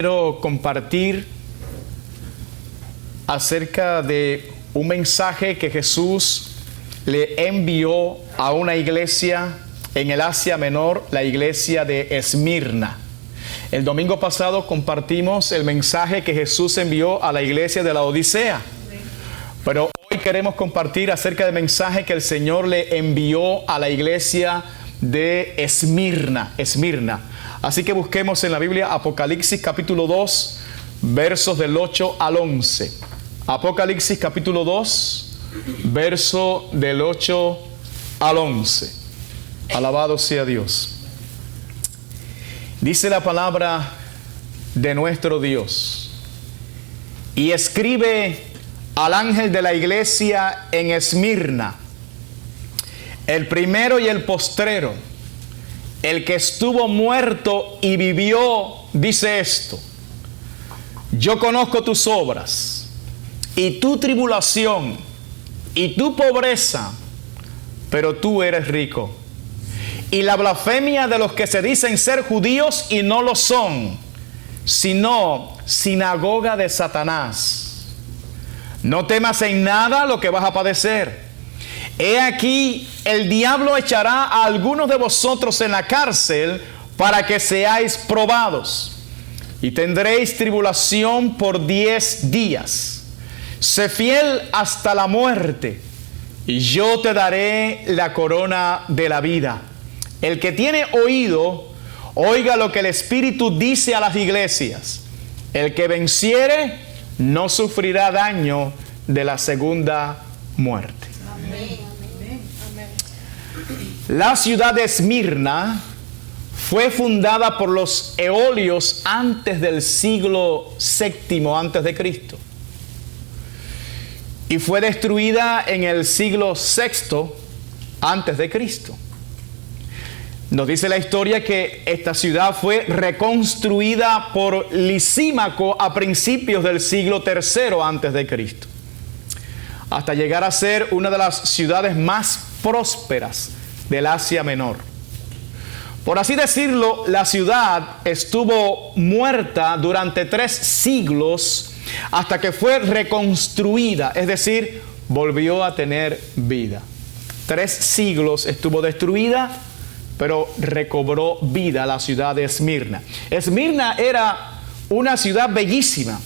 Quiero compartir acerca de un mensaje que Jesús le envió a una iglesia en el Asia Menor, la iglesia de Esmirna. El domingo pasado compartimos el mensaje que Jesús envió a la iglesia de la Odisea. Pero hoy queremos compartir acerca del mensaje que el Señor le envió a la iglesia de Esmirna. Así que busquemos en la Biblia Apocalipsis capítulo 2, versos del 8 al 11. Apocalipsis capítulo 2, verso del 8 al 11. Alabado sea Dios. Dice la palabra de nuestro Dios: y escribe al ángel de la iglesia en Esmirna, el primero y el postrero, el que estuvo muerto y vivió, dice esto: yo conozco tus obras y tu tribulación y tu pobreza, pero tú eres rico, y la blasfemia de los que se dicen ser judíos y no lo son, sino sinagoga de Satanás. No temas en nada lo que vas a padecer. He aquí, el diablo echará a algunos de vosotros en la cárcel para que seáis probados, y tendréis tribulación por 10 días. Sé fiel hasta la muerte, y yo te daré la corona de la vida. El que tiene oído, oiga lo que el Espíritu dice a las iglesias. El que venciere no sufrirá daño de la segunda muerte. Amén. La ciudad de Esmirna fue fundada por los eolios antes del siglo VII antes de Cristo, y fue destruida en el siglo VI antes de Cristo. Nos dice la historia que esta ciudad fue reconstruida por Lisímaco a principios del siglo III antes de Cristo, hasta llegar a ser una de las ciudades más prósperas del Asia Menor. Por así decirlo, la ciudad estuvo muerta durante 3 siglos hasta que fue reconstruida, es decir, volvió a tener vida. 3 siglos estuvo destruida, pero recobró vida la ciudad de Esmirna. Esmirna era una ciudad bellísima,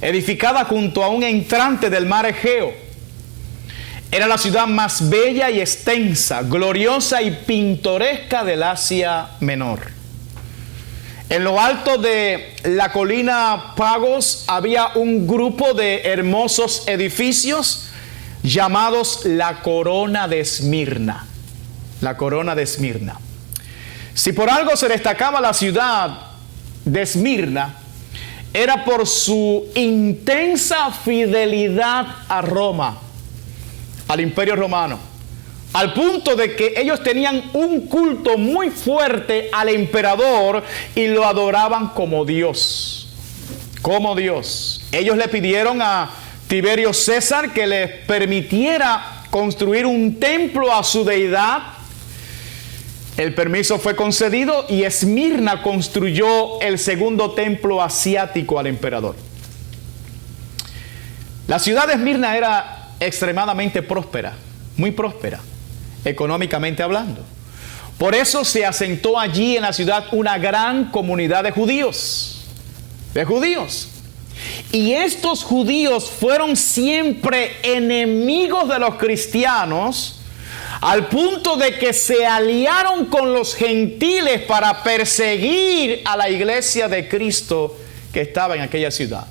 edificada junto a un entrante del mar Egeo. Era la ciudad más bella y extensa, gloriosa y pintoresca del Asia Menor. En lo alto de la colina Pagos había un grupo de hermosos edificios llamados la Corona de Esmirna. La Corona de Esmirna. Si por algo se destacaba la ciudad de Esmirna, era por su intensa fidelidad a Roma, al Imperio Romano, al punto de que ellos tenían un culto muy fuerte al emperador y lo adoraban como Dios. Como Dios. Ellos le pidieron a Tiberio César que les permitiera construir un templo a su deidad. El permiso fue concedido y Esmirna construyó el segundo templo asiático al emperador. La ciudad de Esmirna era extremadamente próspera, muy próspera, económicamente hablando. Por eso se asentó allí en la ciudad una gran comunidad de judíos. Y estos judíos fueron siempre enemigos de los cristianos, al punto de que se aliaron con los gentiles para perseguir a la iglesia de Cristo que estaba en aquella ciudad.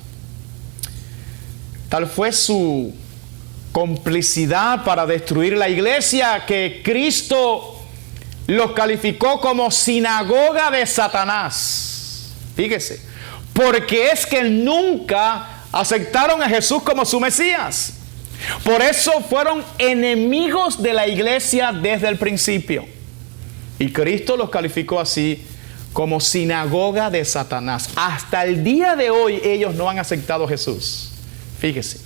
Tal fue su complicidad para destruir la iglesia que Cristo los calificó como sinagoga de Satanás. Fíjese, porque es que nunca aceptaron a Jesús como su Mesías. Por eso fueron enemigos de la iglesia desde el principio. Y Cristo los calificó así, como sinagoga de Satanás. Hasta el día de hoy ellos no han aceptado a Jesús. Fíjese.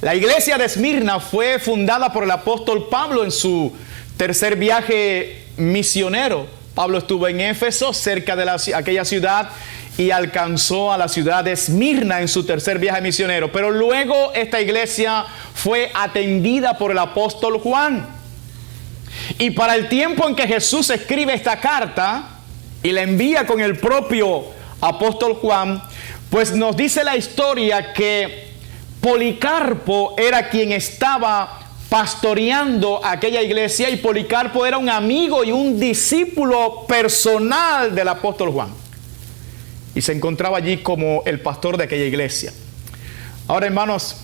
La iglesia de Esmirna fue fundada por el apóstol Pablo en su tercer viaje misionero Pablo estuvo en Éfeso, cerca de aquella ciudad, y alcanzó a la ciudad de Esmirna en su tercer viaje misionero. Pero luego esta iglesia fue atendida por el apóstol Juan. Y para el tiempo en que Jesús escribe esta carta y la envía con el propio apóstol Juan, pues nos dice la historia que Policarpo era quien estaba pastoreando aquella iglesia, y Policarpo era un amigo y un discípulo personal del apóstol Juan, y se encontraba allí como el pastor de aquella iglesia. Ahora, hermanos,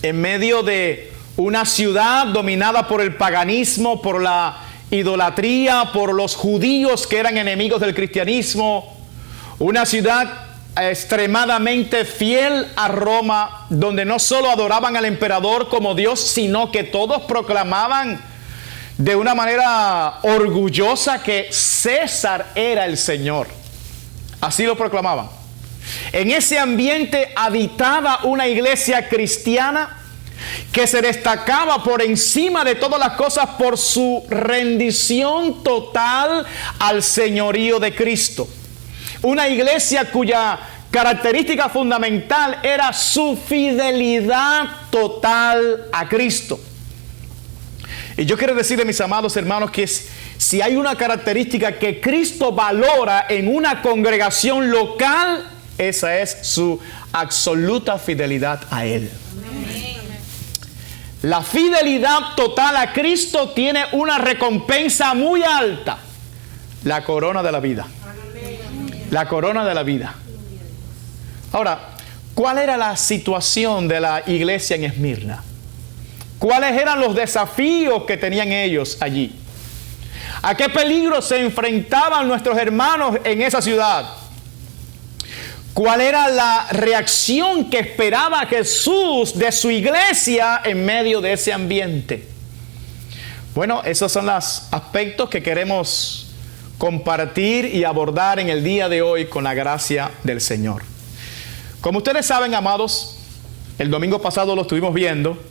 en medio de una ciudad dominada por el paganismo, por la idolatría, por los judíos que eran enemigos del cristianismo, una ciudad extremadamente fiel a Roma, donde no solo adoraban al emperador como Dios, sino que todos proclamaban de una manera orgullosa que César era el Señor. Así lo proclamaban. En ese ambiente habitaba una iglesia cristiana que se destacaba por encima de todas las cosas por su rendición total al señorío de Cristo. Una iglesia cuya característica fundamental era su fidelidad total a Cristo. Y yo quiero decirle, mis amados hermanos, que si hay una característica que Cristo valora en una congregación local, esa es su absoluta fidelidad a Él. Amén. La fidelidad total a Cristo tiene una recompensa muy alta: la corona de la vida. La corona de la vida. Ahora, ¿cuál era la situación de la iglesia en Esmirna? ¿Cuáles eran los desafíos que tenían ellos allí? ¿A qué peligro se enfrentaban nuestros hermanos en esa ciudad? ¿Cuál era la reacción que esperaba Jesús de su iglesia en medio de ese ambiente? Bueno, esos son los aspectos que queremos compartir y abordar en el día de hoy con la gracia del Señor. Como ustedes saben, amados, el domingo pasado lo estuvimos viendo.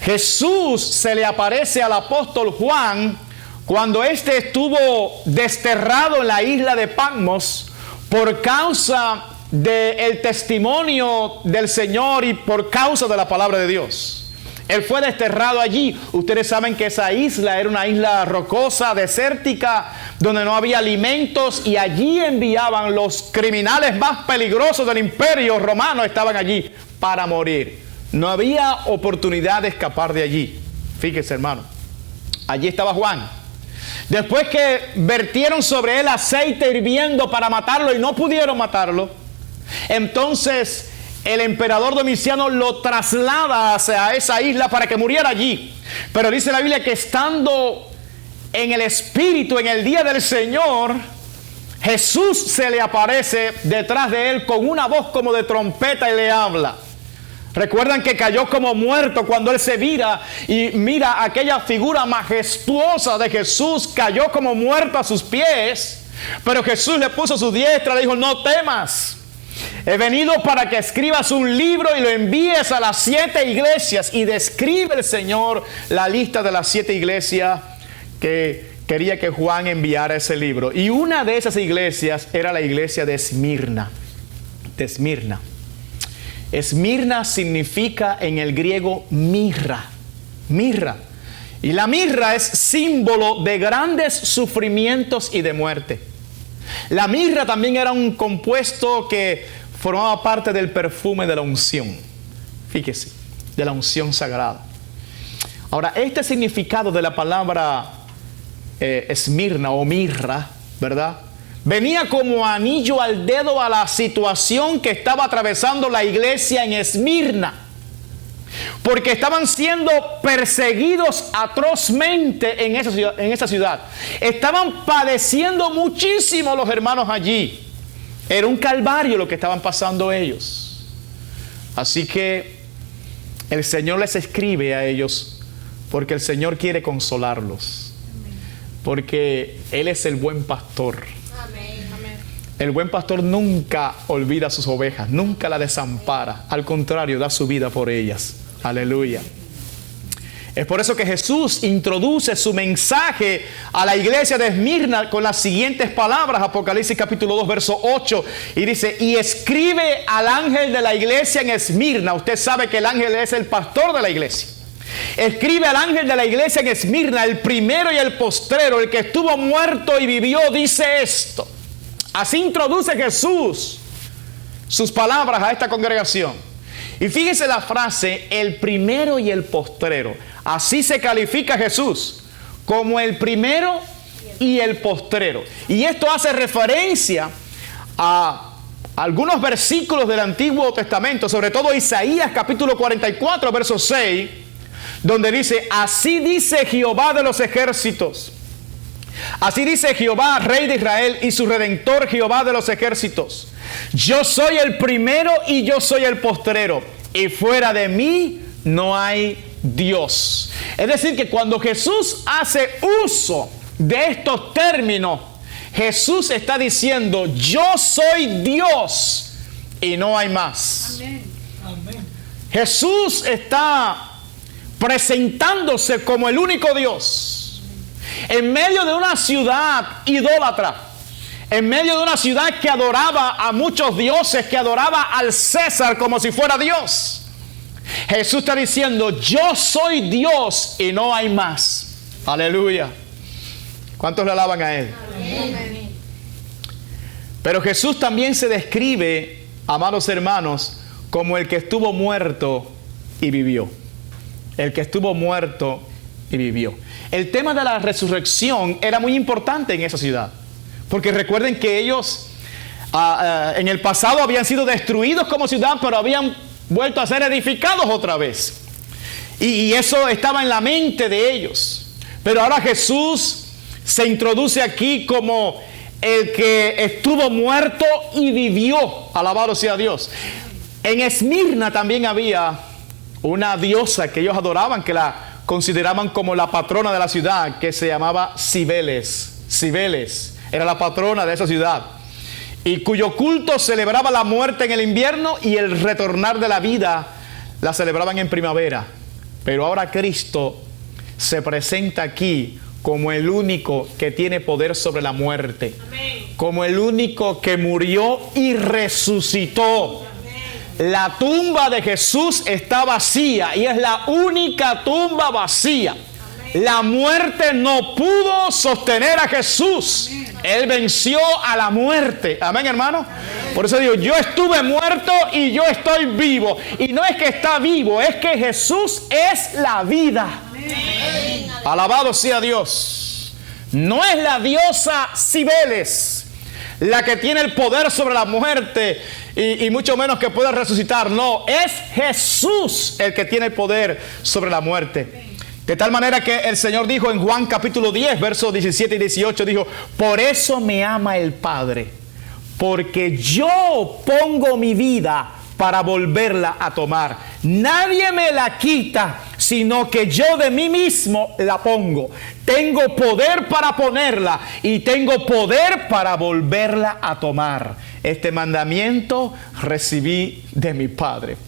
Jesús se le aparece al apóstol Juan cuando éste estuvo desterrado en la isla de Patmos por causa del testimonio del Señor y por causa de la palabra de Dios. Él fue desterrado allí. Ustedes saben que esa isla era una isla rocosa, desértica, donde no había alimentos, y allí enviaban los criminales más peligrosos del imperio romano, estaban allí para morir. No había oportunidad de escapar de allí. Fíjese, hermano, allí estaba Juan. Después que vertieron sobre él aceite hirviendo para matarlo y no pudieron matarlo, entonces el emperador Domiciano lo traslada hacia esa isla para que muriera allí. Pero dice la Biblia que estando en el Espíritu en el día del Señor, Jesús se le aparece detrás de él con una voz como de trompeta y le habla. Recuerdan que cayó como muerto cuando él se vira y mira aquella figura majestuosa de Jesús, cayó como muerto a sus pies, pero Jesús le puso su diestra, le dijo: no temas. He venido para que escribas un libro y lo envíes a las 7 iglesias. Y describe el Señor la lista de las 7 iglesias que quería que Juan enviara ese libro. Y una de esas iglesias era la iglesia de Esmirna. De Esmirna. Esmirna significa en el griego mirra. Mirra. Y la mirra es símbolo de grandes sufrimientos y de muerte. La mirra también era un compuesto que formaba parte del perfume de la unción. Fíjese, de la unción sagrada. Ahora, este significado de la palabra Esmirna o mirra, ¿verdad?, venía como anillo al dedo a la situación que estaba atravesando la iglesia en Esmirna. Porque estaban siendo perseguidos atrozmente en esa ciudad. Estaban padeciendo muchísimo los hermanos allí. Era un calvario lo que estaban pasando ellos. Así que el Señor les escribe a ellos porque el Señor quiere consolarlos. Porque Él es el buen pastor. El buen pastor nunca olvida a sus ovejas, nunca las desampara. Al contrario, da su vida por ellas. Aleluya. Es por eso que Jesús introduce su mensaje a la iglesia de Esmirna con las siguientes palabras, Apocalipsis capítulo 2, verso 8, y dice, y escribe al ángel de la iglesia en Esmirna. Usted sabe que el ángel es el pastor de la iglesia. Escribe al ángel de la iglesia en Esmirna, el primero y el postrero, el que estuvo muerto y vivió, dice esto. Así introduce Jesús sus palabras a esta congregación. Y fíjese la frase, el primero y el postrero. Así se califica a Jesús, como el primero y el postrero. Y esto hace referencia a algunos versículos del Antiguo Testamento, sobre todo Isaías capítulo 44, verso 6, donde dice, así dice Jehová de los ejércitos. Así dice Jehová, Rey de Israel, y su Redentor, Jehová de los ejércitos. Yo soy el primero y yo soy el postrero, y fuera de mí no hay Dios. Es decir, que cuando Jesús hace uso de estos términos, Jesús está diciendo, yo soy Dios y no hay más. Amén. Amén. Jesús está presentándose como el único Dios en medio de una ciudad idólatra, en medio de una ciudad que adoraba a muchos dioses, que adoraba al César como si fuera Dios. Jesús está diciendo, yo soy Dios y no hay más. Aleluya. ¿Cuántos le alaban a Él? Amén. Pero Jesús también se describe, amados hermanos, como el que estuvo muerto y vivió. El que estuvo muerto y vivió. El tema de la resurrección era muy importante en esa ciudad. Porque recuerden que ellos en el pasado habían sido destruidos como ciudad, pero habían vuelto a ser edificados otra vez. Y eso estaba en la mente de ellos. Pero ahora Jesús se introduce aquí como el que estuvo muerto y vivió. Alabado sea Dios. En Esmirna también había una diosa que ellos adoraban, que la consideraban como la patrona de la ciudad, que se llamaba Cibeles. Cibeles era la patrona de esa ciudad, y cuyo culto celebraba la muerte en el invierno y el retornar de la vida la celebraban en primavera. Pero ahora Cristo se presenta aquí como el único que tiene poder sobre la muerte. Amén. Como el único que murió y resucitó. Amén. La tumba de Jesús está vacía y es la única tumba vacía. Amén. La muerte no pudo sostener a Jesús. Amén. Él venció a la muerte. Amén, hermano. Amén. Por eso digo, yo estuve muerto y yo estoy vivo. Y no es que está vivo, es que Jesús es la vida. Amén. Alabado sea Dios. No es la diosa Cibeles la que tiene el poder sobre la muerte y mucho menos que pueda resucitar. No, es Jesús el que tiene el poder sobre la muerte. De tal manera que el Señor dijo en Juan capítulo 10, versos 17 y 18, dijo, por eso me ama el Padre, porque yo pongo mi vida para volverla a tomar. Nadie me la quita, sino que yo de mí mismo la pongo. Tengo poder para ponerla y tengo poder para volverla a tomar. Este mandamiento recibí de mi Padre.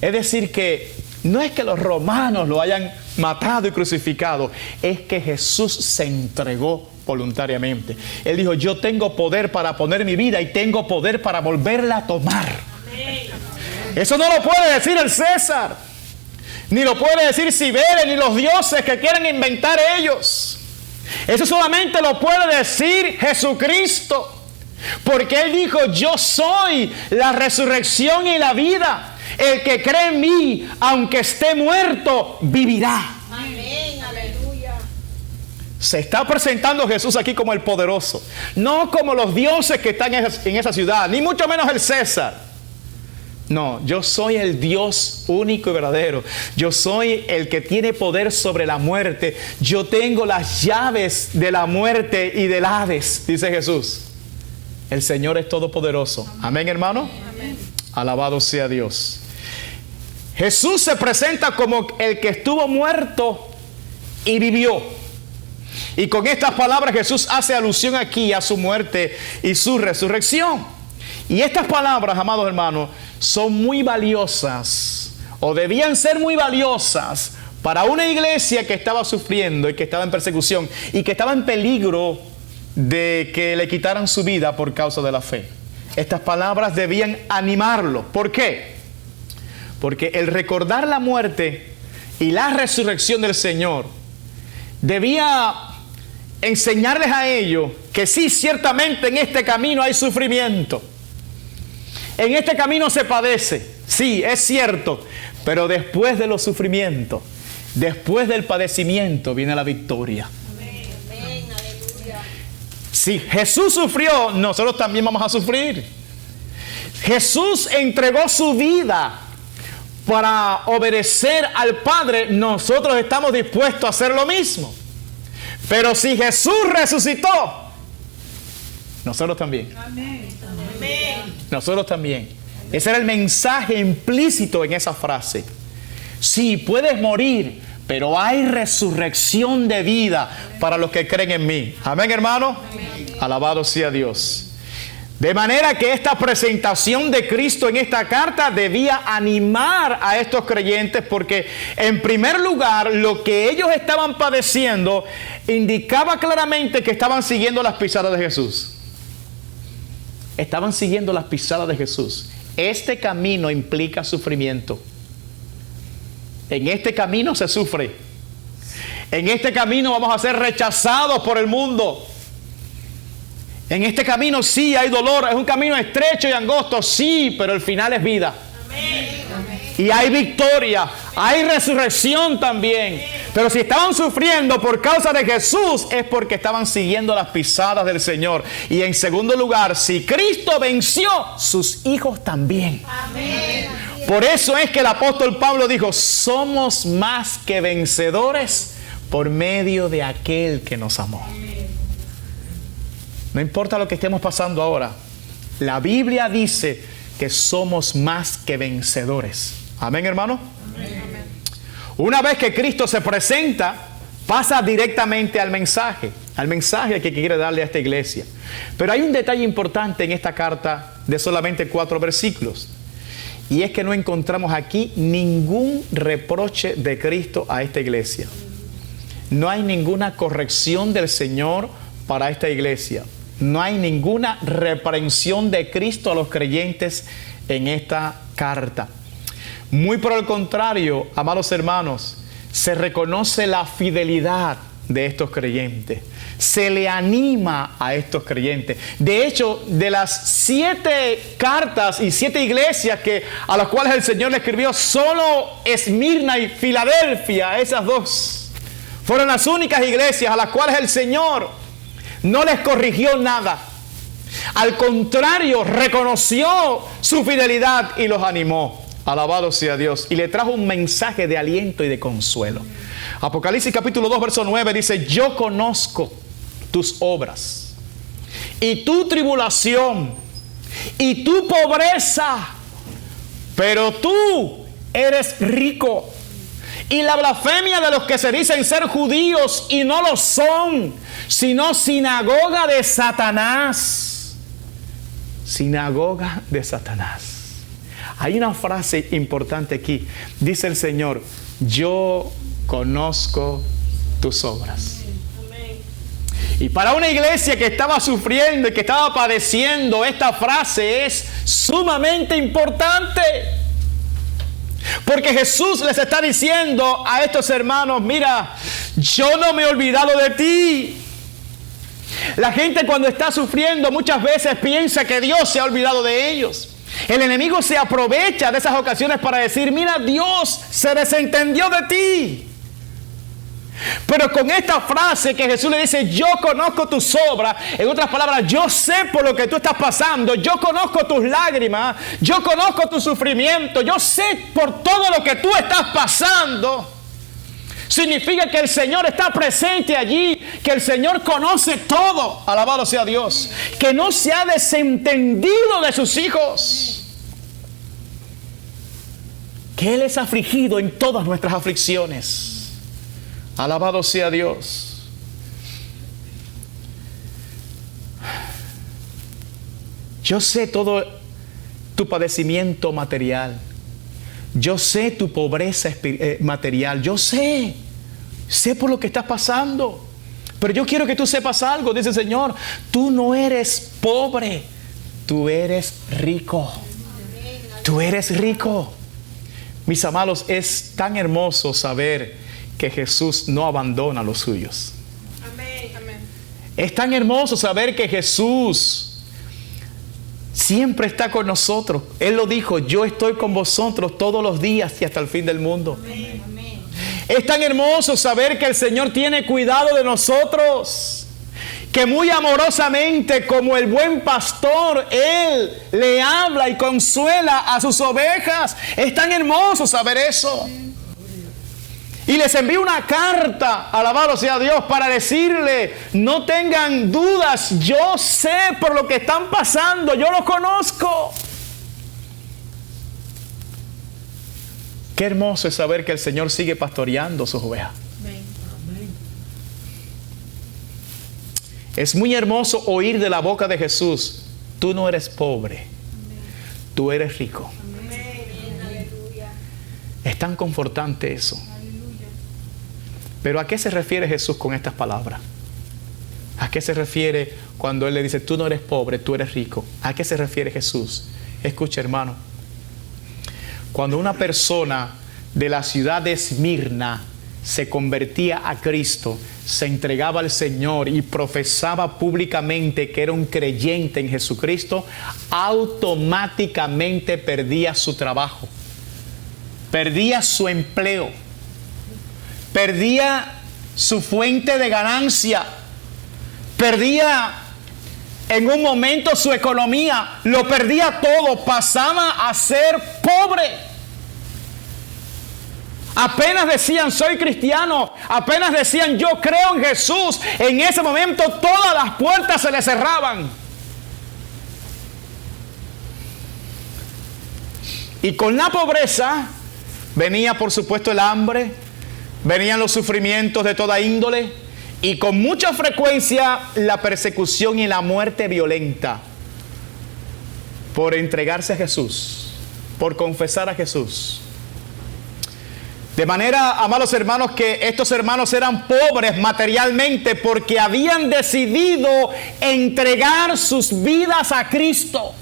Es decir que no es que los romanos lo hayan matado y crucificado, es que Jesús se entregó voluntariamente. Él dijo, yo tengo poder para poner mi vida y tengo poder para volverla a tomar. Amén. Eso no lo puede decir el César, ni lo puede decir Cibeles, ni los dioses que quieren inventar ellos. Eso solamente lo puede decir Jesucristo, porque Él dijo, yo soy la resurrección y la vida. El que cree en mí, aunque esté muerto, vivirá. Amén, aleluya. Se está presentando Jesús aquí como el poderoso, no como los dioses que están en esa ciudad, ni mucho menos el César. No, yo soy el Dios único y verdadero. Yo soy el que tiene poder sobre la muerte. Yo tengo las llaves de la muerte y del Hades, dice Jesús. El Señor es todopoderoso. Amén, hermano. Amén. Alabado sea Dios. Jesús se presenta como el que estuvo muerto y vivió. Y con estas palabras Jesús hace alusión aquí a su muerte y su resurrección. Y estas palabras, amados hermanos, son muy valiosas, o debían ser muy valiosas para una iglesia que estaba sufriendo y que estaba en persecución y que estaba en peligro de que le quitaran su vida por causa de la fe. Estas palabras debían animarlo. ¿Por qué? Porque el recordar la muerte y la resurrección del Señor debía enseñarles a ellos que sí, ciertamente en este camino hay sufrimiento. En este camino se padece, sí, es cierto, pero después de los sufrimientos, después del padecimiento viene la victoria. Amén. Aleluya. Si Jesús sufrió, nosotros también vamos a sufrir. Jesús entregó su vida para obedecer al Padre, nosotros estamos dispuestos a hacer lo mismo. Pero si Jesús resucitó, nosotros también. Amén. Nosotros también. Ese era el mensaje implícito en esa frase. Sí, puedes morir, pero hay resurrección de vida para los que creen en mí. Amén, hermano. Amén. Alabado sea Dios. De manera que esta presentación de Cristo en esta carta debía animar a estos creyentes, porque en primer lugar lo que ellos estaban padeciendo indicaba claramente que estaban siguiendo las pisadas de Jesús. Estaban siguiendo las pisadas de Jesús. Este camino implica sufrimiento. En este camino se sufre. En este camino vamos a ser rechazados por el mundo. En este camino sí hay dolor. Es un camino estrecho y angosto, sí, pero el final es vida. Amén. Y hay victoria, hay resurrección también. Pero si estaban sufriendo por causa de Jesús, es porque estaban siguiendo las pisadas del Señor. Y en segundo lugar, si Cristo venció, sus hijos también. Amén. Por eso es que el apóstol Pablo dijo, somos más que vencedores por medio de aquel que nos amó. No importa lo que estemos pasando ahora, la Biblia dice que somos más que vencedores. Amén, hermano. Amén. Una vez que Cristo se presenta, pasa directamente al mensaje que quiere darle a esta iglesia. Pero hay un detalle importante en esta carta de solamente 4 versículos. Y es que no encontramos aquí ningún reproche de Cristo a esta iglesia. No hay ninguna corrección del Señor para esta iglesia. No hay ninguna reprensión de Cristo a los creyentes en esta carta. Muy por el contrario, amados hermanos, se reconoce la fidelidad de estos creyentes. Se le anima a estos creyentes. De hecho, de las 7 cartas y 7 iglesias a las cuales el Señor le escribió, solo Esmirna y Filadelfia, esas 2, fueron las únicas iglesias a las cuales el Señor no les corrigió nada. Al contrario, reconoció su fidelidad y los animó. Alabado sea Dios. Y le trajo un mensaje de aliento y de consuelo. Apocalipsis capítulo 2, verso 9 dice, yo conozco tus obras y tu tribulación y tu pobreza, pero tú eres rico. Y la blasfemia de los que se dicen ser judíos y no lo son, sino sinagoga de Satanás. Sinagoga de Satanás. Hay una frase importante aquí. Dice el Señor, yo conozco tus obras. Y para una iglesia que estaba sufriendo y que estaba padeciendo, esta frase es sumamente importante. Porque Jesús les está diciendo a estos hermanos, mira, yo no me he olvidado de ti. La gente cuando está sufriendo muchas veces piensa que Dios se ha olvidado de ellos. El enemigo se aprovecha de esas ocasiones para decir, mira, Dios se desentendió de ti. Pero con esta frase que Jesús le dice, yo conozco tus obras, en otras palabras, yo sé por lo que tú estás pasando, yo conozco tus lágrimas, yo conozco tu sufrimiento, yo sé por todo lo que tú estás pasando. Significa que el Señor está presente allí, que el Señor conoce todo, alabado sea Dios, que no se ha desentendido de sus hijos, que Él es afligido en todas nuestras aflicciones. Alabado sea Dios. Yo sé todo tu padecimiento material. Yo sé tu pobreza material, yo sé por lo que estás pasando. Pero yo quiero que tú sepas algo, dice el Señor. Tú no eres pobre, tú eres rico. Tú eres rico. Mis amados, es tan hermoso saber que Jesús no abandona a los suyos. Es tan hermoso saber que Jesús siempre está con nosotros. Él lo dijo, yo estoy con vosotros todos los días y hasta el fin del mundo. Es tan hermoso saber que el Señor tiene cuidado de nosotros, que muy amorosamente, como el buen pastor, Él le habla y consuela a sus ovejas. Es tan hermoso saber eso. Y les envío una carta, alabado sea Dios, para decirle, no tengan dudas, yo sé por lo que están pasando, yo lo conozco. Qué hermoso es saber que el Señor sigue pastoreando sus ovejas. Es muy hermoso oír de la boca de Jesús, tú no eres pobre, tú eres rico. Es tan confortante eso. Pero ¿a qué se refiere Jesús con estas palabras? ¿A qué se refiere cuando Él le dice, tú no eres pobre, tú eres rico? ¿A qué se refiere Jesús? Escucha, hermano. Cuando una persona de la ciudad de Esmirna se convertía a Cristo, se entregaba al Señor y profesaba públicamente que era un creyente en Jesucristo, automáticamente perdía su trabajo, perdía su empleo, perdía su fuente de ganancia, perdía en un momento su economía, lo perdía todo, pasaba a ser pobre. Apenas decían soy cristiano, apenas decían yo creo en Jesús, en ese momento todas las puertas se le cerraban. Y con la pobreza venía por supuesto el hambre, venían los sufrimientos de toda índole y con mucha frecuencia la persecución y la muerte violenta por entregarse a Jesús, por confesar a Jesús. De manera, amados hermanos, que estos hermanos eran pobres materialmente porque habían decidido entregar sus vidas a Cristo.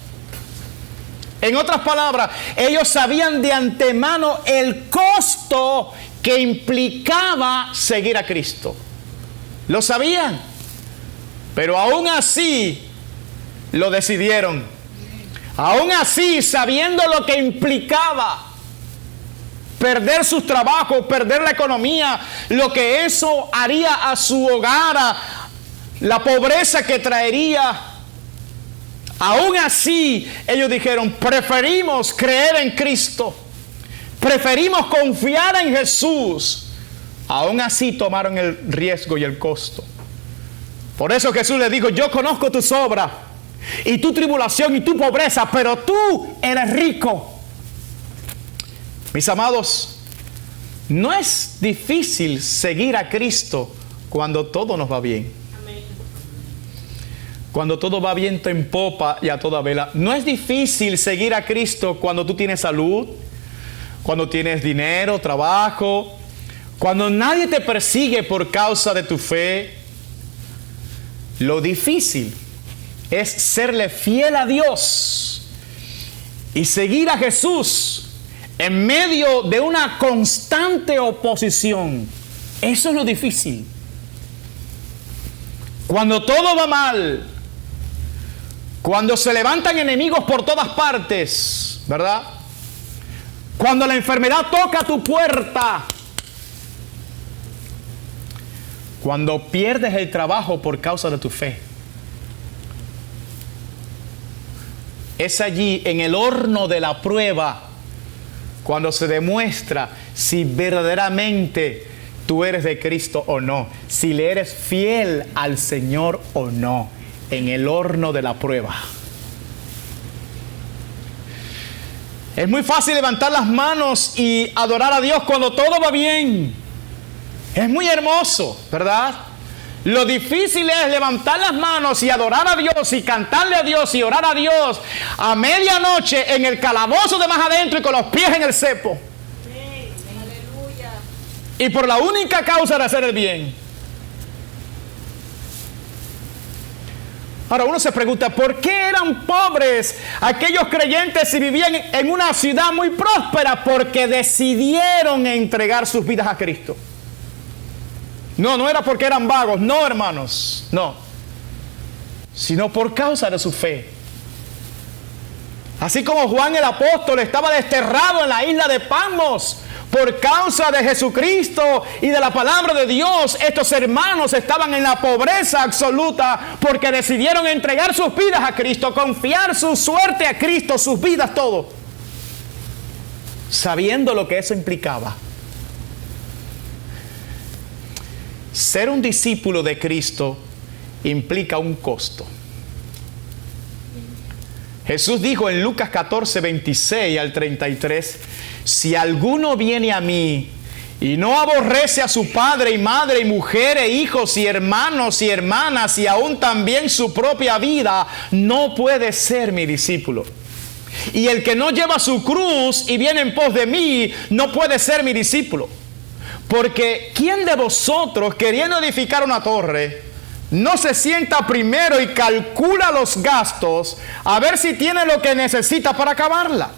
En otras palabras, ellos sabían de antemano el costo que implicaba seguir a Cristo. Lo sabían, pero aún así lo decidieron. Aún así, sabiendo lo que implicaba perder sus trabajos, perder la economía, lo que eso haría a su hogar, la pobreza que traería. Aún así, ellos dijeron, preferimos creer en Cristo, preferimos confiar en Jesús. Aún así tomaron el riesgo y el costo. Por eso Jesús les dijo, yo conozco tus obras y tu tribulación y tu pobreza, pero tú eres rico. Mis amados, no es difícil seguir a Cristo cuando todo nos va bien. Cuando todo va viento en popa y a toda vela. No es difícil seguir a Cristo cuando tú tienes salud, cuando tienes dinero, trabajo, cuando nadie te persigue por causa de tu fe. Lo difícil es serle fiel a Dios y seguir a Jesús en medio de una constante oposición. Eso es lo difícil. Cuando todo va mal, cuando se levantan enemigos por todas partes, ¿verdad? Cuando la enfermedad toca tu puerta, cuando pierdes el trabajo por causa de tu fe, es allí en el horno de la prueba cuando se demuestra si verdaderamente tú eres de Cristo o no, si le eres fiel al Señor o no, en el horno de la prueba. Es muy fácil levantar las manos y adorar a Dios cuando todo va bien. Es muy hermoso, ¿verdad? Lo difícil es levantar las manos y adorar a Dios y cantarle a Dios y orar a Dios a medianoche en el calabozo de más adentro y con los pies en el cepo. Aleluya. Y por la única causa de hacer el bien. Ahora uno se pregunta, ¿por qué eran pobres aquellos creyentes si vivían en una ciudad muy próspera? Porque decidieron entregar sus vidas a Cristo. No, no era porque eran vagos, no, hermanos, no. Sino por causa de su fe. Así como Juan el apóstol estaba desterrado en la isla de Patmos por causa de Jesucristo y de la palabra de Dios, estos hermanos estaban en la pobreza absoluta porque decidieron entregar sus vidas a Cristo, confiar su suerte a Cristo, sus vidas, todo, sabiendo lo que eso implicaba. Ser un discípulo de Cristo implica un costo. Jesús dijo en Lucas 14, 26 al 33, si alguno viene a mí y no aborrece a su padre y madre y mujer e hijos y hermanos y hermanas y aún también su propia vida, no puede ser mi discípulo. Y el que no lleva su cruz y viene en pos de mí, no puede ser mi discípulo. Porque ¿quién de vosotros, queriendo edificar una torre, no se sienta primero y calcula los gastos a ver si tiene lo que necesita para acabarla?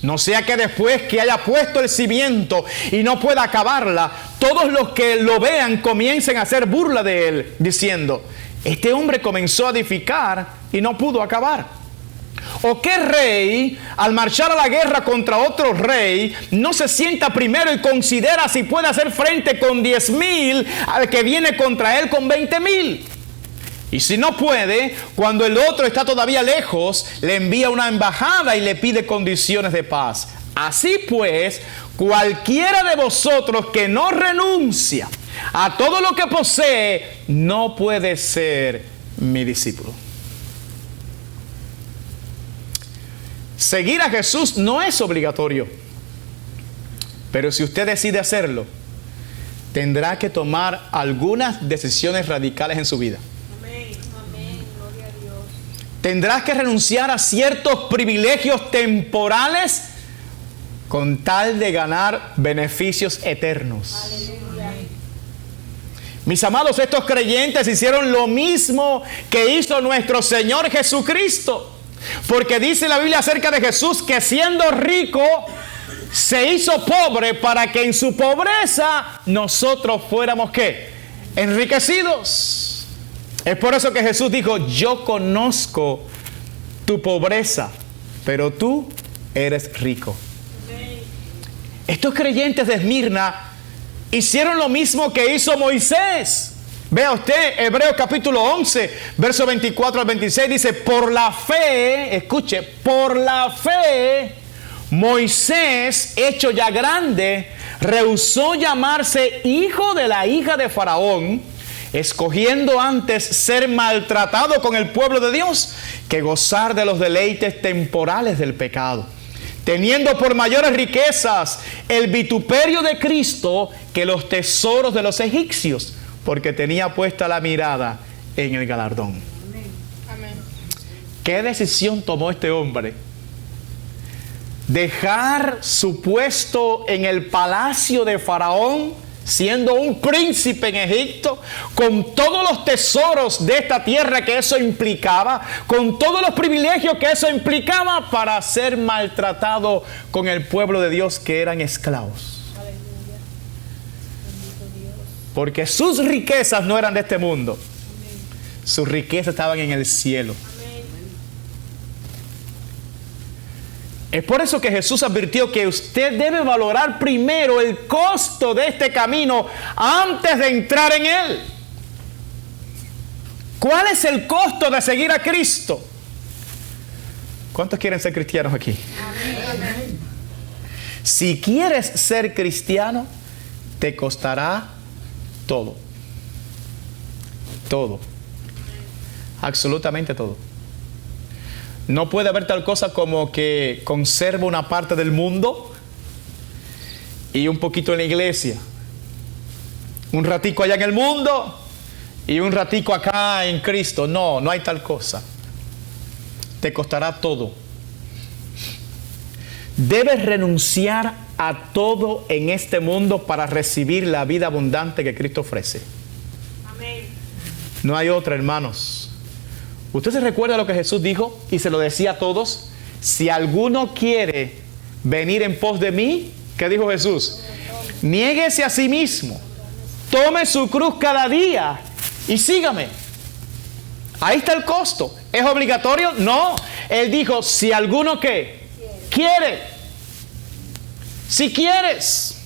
No sea que después que haya puesto el cimiento y no pueda acabarla, todos los que lo vean comiencen a hacer burla de él, diciendo, este hombre comenzó a edificar y no pudo acabar. ¿O qué rey, al marchar a la guerra contra otro rey, no se sienta primero y considera si puede hacer frente con 10,000 al que viene contra él con 20,000? Y si no puede, cuando el otro está todavía lejos, le envía una embajada y le pide condiciones de paz. Así pues, cualquiera de vosotros que no renuncia a todo lo que posee, no puede ser mi discípulo. Seguir a Jesús no es obligatorio, pero si usted decide hacerlo, tendrá que tomar algunas decisiones radicales en su vida. Amén. Amén. Gloria a Dios. Tendrás que renunciar a ciertos privilegios temporales con tal de ganar beneficios eternos. Aleluya. Mis amados, estos creyentes hicieron lo mismo que hizo nuestro Señor Jesucristo. Porque dice la Biblia acerca de Jesús que siendo rico se hizo pobre para que en su pobreza nosotros fuéramos ¿qué? Enriquecidos. Es por eso que Jesús dijo, yo conozco tu pobreza, pero tú eres rico. Amén. Estos creyentes de Esmirna hicieron lo mismo que hizo Moisés. Vea usted, Hebreos capítulo 11, verso 24 al 26, dice, por la fe, escuche, por la fe, Moisés, hecho ya grande, rehusó llamarse hijo de la hija de Faraón, escogiendo antes ser maltratado con el pueblo de Dios, que gozar de los deleites temporales del pecado, teniendo por mayores riquezas el vituperio de Cristo que los tesoros de los egipcios, porque tenía puesta la mirada en el galardón. Amén. ¿Qué decisión tomó este hombre? Dejar su puesto en el palacio de Faraón, siendo un príncipe en Egipto, con todos los tesoros de esta tierra que eso implicaba, con todos los privilegios que eso implicaba, para ser maltratado con el pueblo de Dios que eran esclavos. Porque sus riquezas no eran de este mundo. Sus riquezas estaban en el cielo. Es por eso que Jesús advirtió que usted debe valorar primero el costo de este camino antes de entrar en él. ¿Cuál es el costo de seguir a Cristo? ¿Cuántos quieren ser cristianos aquí? Amén. Si quieres ser cristiano, te costará todo. Todo. Absolutamente todo. No puede haber tal cosa como que conservo una parte del mundo y un poquito en la iglesia. Un ratico allá en el mundo y un ratico acá en Cristo. No, no hay tal cosa. Te costará todo. Debes renunciar a todo en este mundo para recibir la vida abundante que Cristo ofrece. Amén. No hay otra, hermanos. ¿Usted se recuerda lo que Jesús dijo? Y se lo decía a todos. Si alguno quiere venir en pos de mí, ¿qué dijo Jesús? Niéguese a sí mismo. Tome su cruz cada día y sígame. Ahí está el costo. ¿Es obligatorio? No. Él dijo, si alguno ¿qué? Quiere. Si quieres.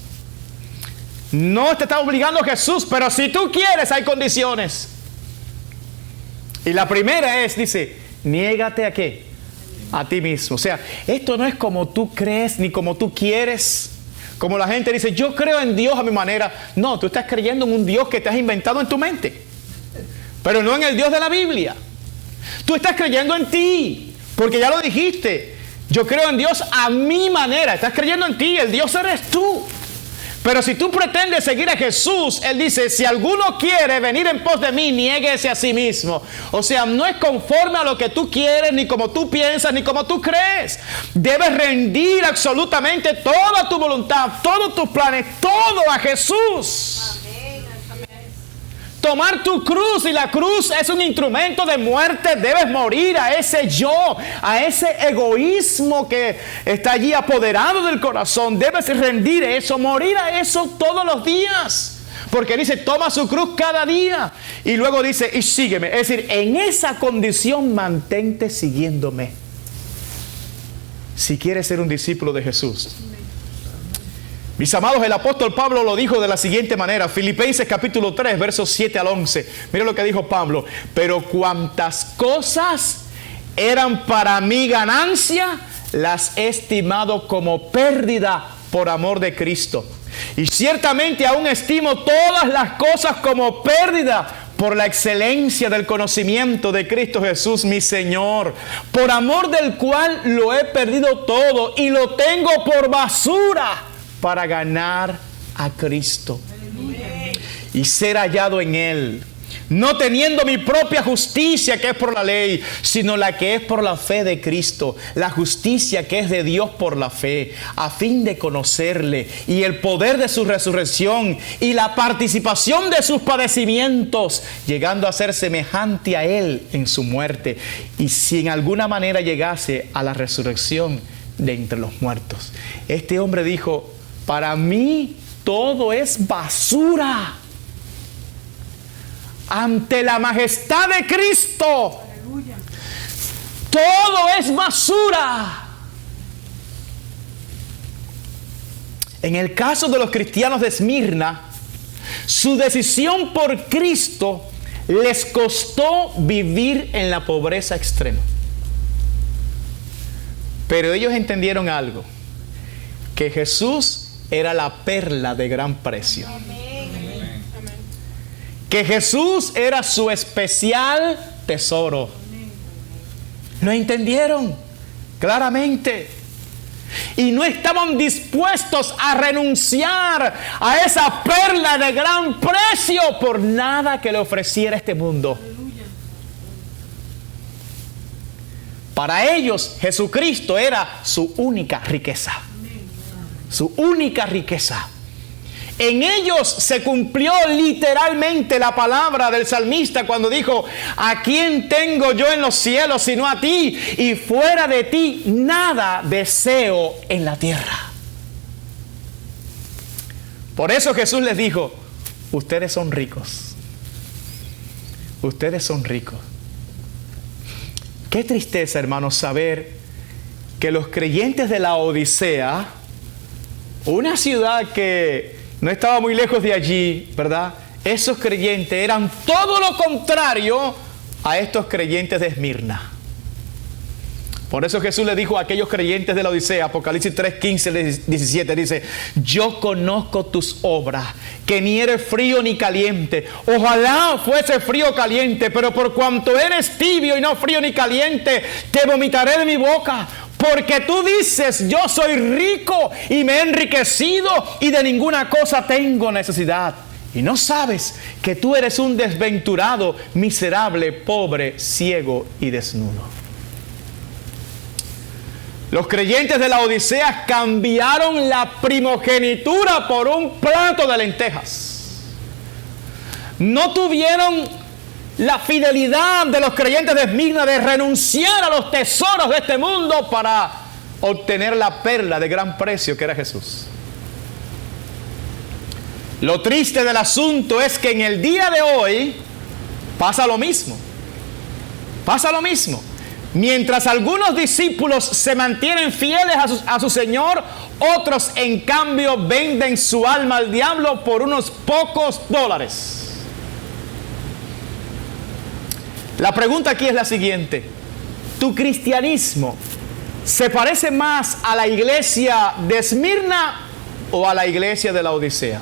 No te está obligando Jesús, pero si tú quieres hay condiciones. Y la primera es, dice, niégate a ¿qué? A ti mismo. O sea, esto no es como tú crees ni como tú quieres. Como la gente dice, yo creo en Dios a mi manera. No, tú estás creyendo en un Dios que te has inventado en tu mente. Pero no en el Dios de la Biblia. Tú estás creyendo en ti. Porque ya lo dijiste. Yo creo en Dios a mi manera. Estás creyendo en ti. El Dios eres tú. Pero si tú pretendes seguir a Jesús, Él dice, si alguno quiere venir en pos de mí, niéguese a sí mismo. O sea, no es conforme a lo que tú quieres, ni como tú piensas, ni como tú crees. Debes rendir absolutamente toda tu voluntad, todos tus planes, todo a Jesús. Tomar tu cruz, y la cruz es un instrumento de muerte. Debes morir a ese yo, a ese egoísmo que está allí apoderado del corazón. Debes rendir eso, morir a eso todos los días. Porque dice, toma su cruz cada día. Y luego dice, y sígueme. Es decir, en esa condición mantente siguiéndome. Si quieres ser un discípulo de Jesús. Mis amados, el apóstol Pablo lo dijo de la siguiente manera. Filipenses capítulo 3, versos 7 al 11. Mira lo que dijo Pablo. Pero cuantas cosas eran para mí ganancia, las he estimado como pérdida por amor de Cristo. Y ciertamente aún estimo todas las cosas como pérdida por la excelencia del conocimiento de Cristo Jesús, mi Señor, por amor del cual lo he perdido todo y lo tengo por basura para ganar a Cristo y ser hallado en Él, no teniendo mi propia justicia que es por la ley, sino la que es por la fe de Cristo, la justicia que es de Dios por la fe, a fin de conocerle y el poder de su resurrección y la participación de sus padecimientos, llegando a ser semejante a Él en su muerte, y si en alguna manera llegase a la resurrección de entre los muertos. Este hombre dijo, para mí todo es basura ante la majestad de Cristo. Aleluya. Todo es basura. En el caso de los cristianos de Esmirna, su decisión por Cristo les costó vivir en la pobreza extrema. Pero ellos entendieron algo, que Jesús era la perla de gran precio. Amén. Que Jesús era su especial tesoro. Lo entendieron claramente. Y no estaban dispuestos a renunciar a esa perla de gran precio por nada que le ofreciera este mundo. Para ellos, Jesucristo era su única riqueza. Su única riqueza. En ellos se cumplió literalmente la palabra del salmista cuando dijo, ¿a quién tengo yo en los cielos sino a ti? Y fuera de ti nada deseo en la tierra. Por eso Jesús les dijo, ustedes son ricos. Ustedes son ricos. Qué tristeza, hermanos, saber que los creyentes de la Odisea, una ciudad que no estaba muy lejos de allí, ¿verdad? Esos creyentes eran todo lo contrario a estos creyentes de Esmirna. Por eso Jesús le dijo a aquellos creyentes de la Odisea, Apocalipsis 3, 15, 17, dice, yo conozco tus obras, que ni eres frío ni caliente. Ojalá fuese frío o caliente, pero por cuanto eres tibio y no frío ni caliente, te vomitaré de mi boca. Porque tú dices, yo soy rico y me he enriquecido y de ninguna cosa tengo necesidad. Y no sabes que tú eres un desventurado, miserable, pobre, ciego y desnudo. Los creyentes de la Odisea cambiaron la primogenitura por un plato de lentejas. No tuvieron la fidelidad de los creyentes de Esmirna de renunciar a los tesoros de este mundo para obtener la perla de gran precio que era Jesús. Lo triste del asunto es que en el día de hoy pasa lo mismo. Pasa lo mismo. Mientras algunos discípulos se mantienen fieles a su Señor, otros en cambio venden su alma al diablo por unos pocos dólares. La pregunta aquí es la siguiente: ¿tu cristianismo se parece más a la iglesia de Esmirna o a la iglesia de la Odisea?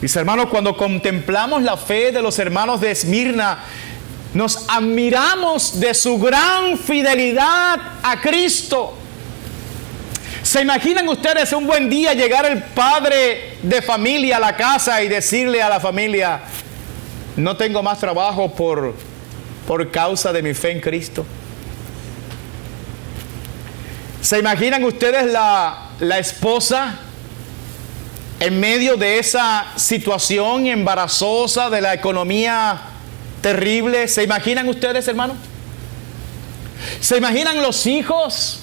Mis hermanos, cuando contemplamos la fe de los hermanos de Esmirna, nos admiramos de su gran fidelidad a Cristo. ¿Se imaginan ustedes un buen día llegar el padre de familia a la casa y decirle a la familia: no tengo más trabajo por causa de mi fe en Cristo? ¿Se imaginan ustedes la esposa en medio de esa situación embarazosa de la economía terrible? ¿Se imaginan ustedes, hermanos? ¿Se imaginan los hijos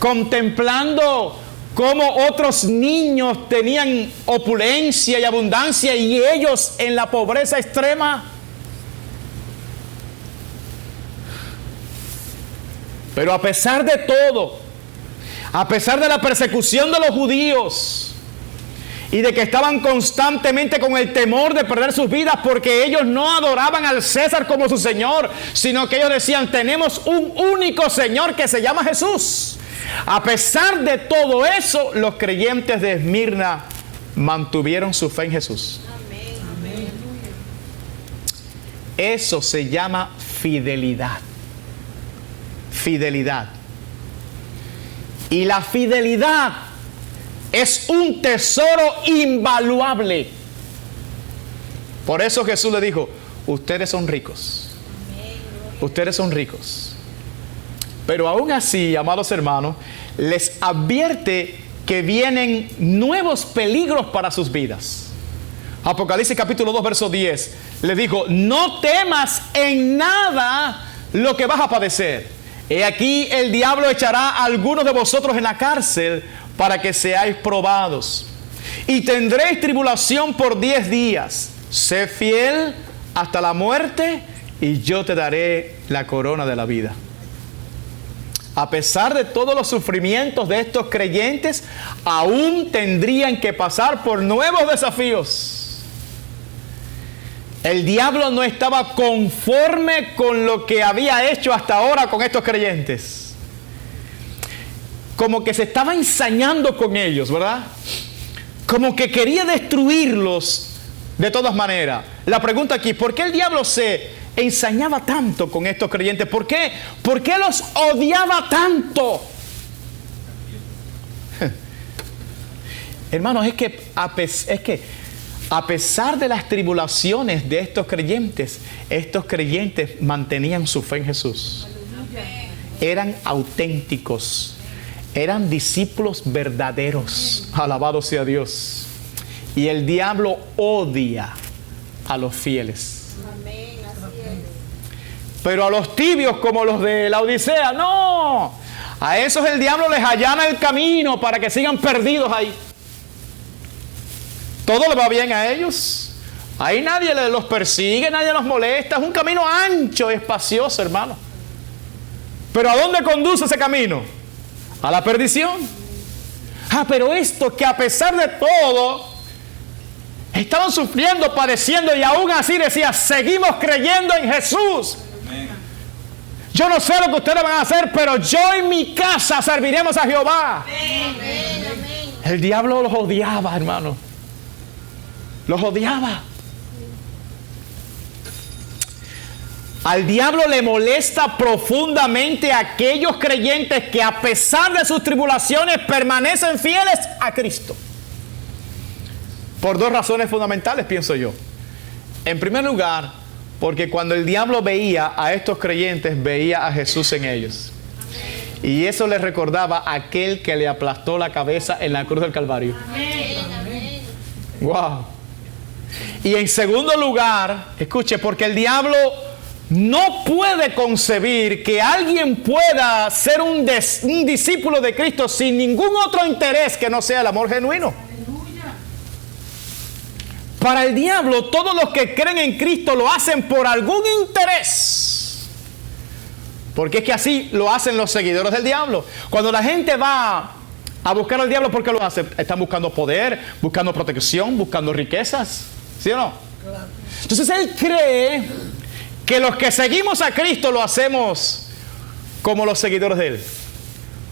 contemplando cómo otros niños tenían opulencia y abundancia y ellos en la pobreza extrema? Pero a pesar de todo, a pesar de la persecución de los judíos y de que estaban constantemente con el temor de perder sus vidas porque ellos no adoraban al César como su Señor, sino que ellos decían: tenemos un único Señor que se llama Jesús. A pesar de todo eso, los creyentes de Esmirna mantuvieron su fe en Jesús. Amén. Eso se llama fidelidad. Fidelidad. Y la fidelidad es un tesoro invaluable. Por eso Jesús le dijo: ustedes son ricos. Ustedes son ricos. Pero aún así, amados hermanos, les advierte que vienen nuevos peligros para sus vidas. Apocalipsis capítulo 2, verso 10, les dijo: no temas en nada lo que vas a padecer. He aquí el diablo echará a algunos de vosotros en la cárcel para que seáis probados. Y tendréis tribulación por 10 días. Sé fiel hasta la muerte y yo te daré la corona de la vida. A pesar de todos los sufrimientos de estos creyentes, aún tendrían que pasar por nuevos desafíos. El diablo no estaba conforme con lo que había hecho hasta ahora con estos creyentes. Como que se estaba ensañando con ellos, ¿verdad? Como que quería destruirlos de todas maneras. La pregunta aquí: ¿por qué el diablo se ensañaba tanto con estos creyentes? ¿Por qué los odiaba tanto? Hermanos, es que a pesar de las tribulaciones de estos creyentes mantenían su fe en Jesús. Eran auténticos, eran discípulos verdaderos. Alabado sea Dios. Y el diablo odia a los fieles. Amén, así es. Pero a los tibios como los de la Odisea, no. A esos el diablo les allana el camino para que sigan perdidos ahí. Todo le va bien a ellos. Ahí nadie los persigue, nadie los molesta. Es un camino ancho y espacioso, hermano. Pero ¿a dónde conduce ese camino? A la perdición. Pero esto que a pesar de todo estaban sufriendo, padeciendo, y aún así decía: seguimos creyendo en Jesús. Amén. Yo no sé lo que ustedes van a hacer, pero yo en mi casa serviremos a Jehová. Amén. El diablo los odiaba, hermano. Los odiaba. Al diablo le molesta profundamente a aquellos creyentes que a pesar de sus tribulaciones permanecen fieles a Cristo. Por dos razones fundamentales, pienso yo. En primer lugar, porque cuando el diablo veía a estos creyentes, veía a Jesús en ellos. Y eso les recordaba a aquel que le aplastó la cabeza en la cruz del Calvario. Amén. Wow. Y en segundo lugar, escuche, porque el diablo no puede concebir que alguien pueda ser un discípulo de Cristo sin ningún otro interés que no sea el amor genuino. Para el diablo, todos los que creen en Cristo lo hacen por algún interés. Porque es que así lo hacen los seguidores del diablo. Cuando la gente va a buscar al diablo, ¿por qué lo hace? Están buscando poder, buscando protección, buscando riquezas. ¿Sí o no? Claro. Entonces él cree que los que seguimos a Cristo lo hacemos como los seguidores de él,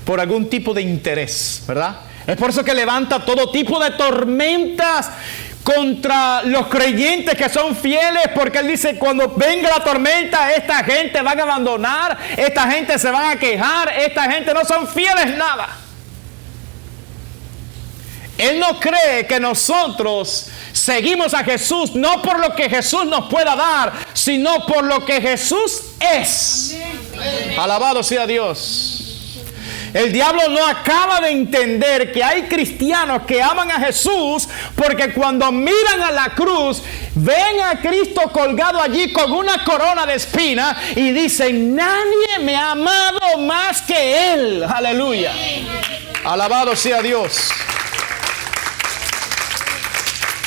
por algún tipo de interés, ¿verdad? Es por eso que levanta todo tipo de tormentas contra los creyentes que son fieles, porque él dice, cuando venga la tormenta, esta gente va a abandonar, esta gente se va a quejar, esta gente no son fieles nada. Él no cree que nosotros seguimos a Jesús no por lo que Jesús nos pueda dar, sino por lo que Jesús es. Amén. Alabado sea Dios. El diablo no acaba de entender que hay cristianos que aman a Jesús, porque cuando miran a la cruz, ven a Cristo colgado allí con una corona de espina y dicen, nadie me ha amado más que Él. Aleluya. Alabado sea Dios.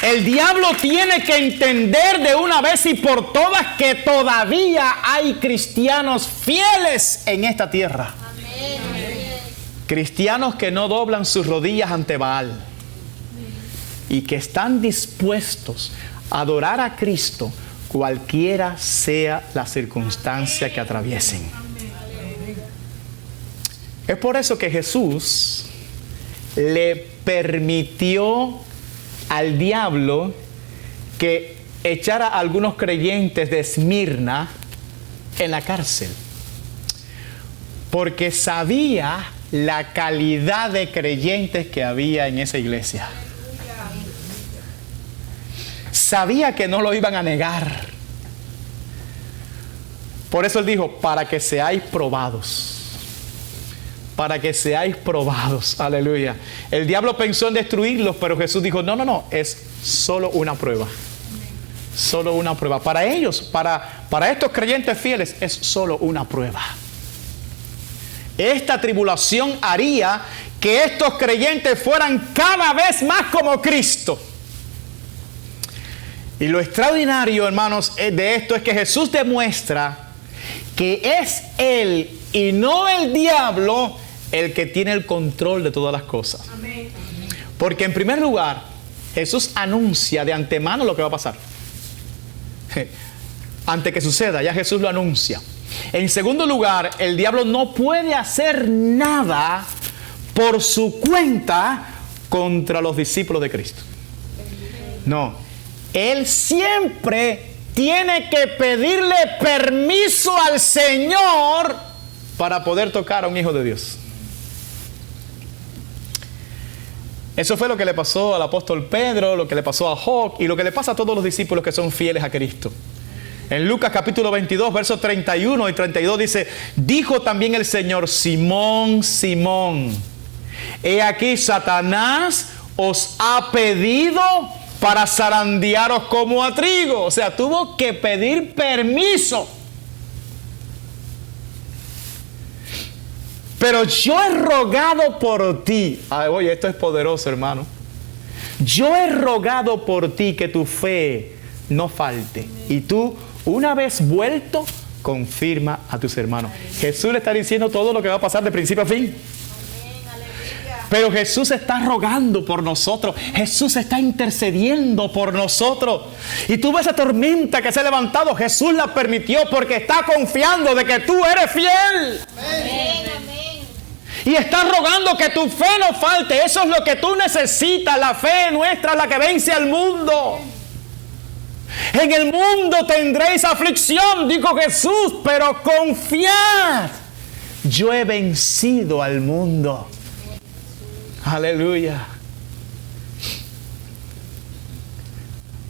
El diablo tiene que entender de una vez y por todas que todavía hay cristianos fieles en esta tierra. Cristianos que no doblan sus rodillas ante Baal y que están dispuestos a adorar a Cristo cualquiera sea la circunstancia que atraviesen. Es por eso que Jesús le permitió al diablo que echara a algunos creyentes de Esmirna en la cárcel, porque sabía la calidad de creyentes que había en esa iglesia. Sabía que no lo iban a negar. Por eso él dijo, para que seáis probados. Para que seáis probados. Aleluya. El diablo pensó en destruirlos, pero Jesús dijo, no, es solo una prueba. Solo una prueba. Para ellos, para estos creyentes fieles, es solo una prueba. Esta tribulación haría que estos creyentes fueran cada vez más como Cristo. Y lo extraordinario, hermanos, de esto es que Jesús demuestra que es Él y no el diablo el que tiene el control de todas las cosas. Amén. Porque en primer lugar, Jesús anuncia de antemano lo que va a pasar. Antes que suceda, ya Jesús lo anuncia. En segundo lugar, el diablo no puede hacer nada por su cuenta contra los discípulos de Cristo. No, él siempre tiene que pedirle permiso al Señor para poder tocar a un hijo de Dios. Eso fue lo que le pasó al apóstol Pedro, lo que le pasó a Job y lo que le pasa a todos los discípulos que son fieles a Cristo. En Lucas capítulo 22, versos 31 y 32 dice, dijo también el Señor, Simón, Simón, he aquí Satanás os ha pedido para zarandearos como a trigo. O sea, tuvo que pedir permiso. Pero yo he rogado por ti. Ay, oye, esto es poderoso, hermano. Yo he rogado por ti que tu fe no falte. Y tú, una vez vuelto, confirma a tus hermanos. Jesús le está diciendo todo lo que va a pasar de principio a fin. Pero Jesús está rogando por nosotros. Jesús está intercediendo por nosotros. Y tú ves esa tormenta que se ha levantado. Jesús la permitió porque está confiando de que tú eres fiel. Amén. Y está rogando que tu fe no falte. Eso es lo que tú necesitas. La fe nuestra es la que vence al mundo. En el mundo tendréis aflicción, dijo Jesús, pero confiad, yo he vencido al mundo. Aleluya.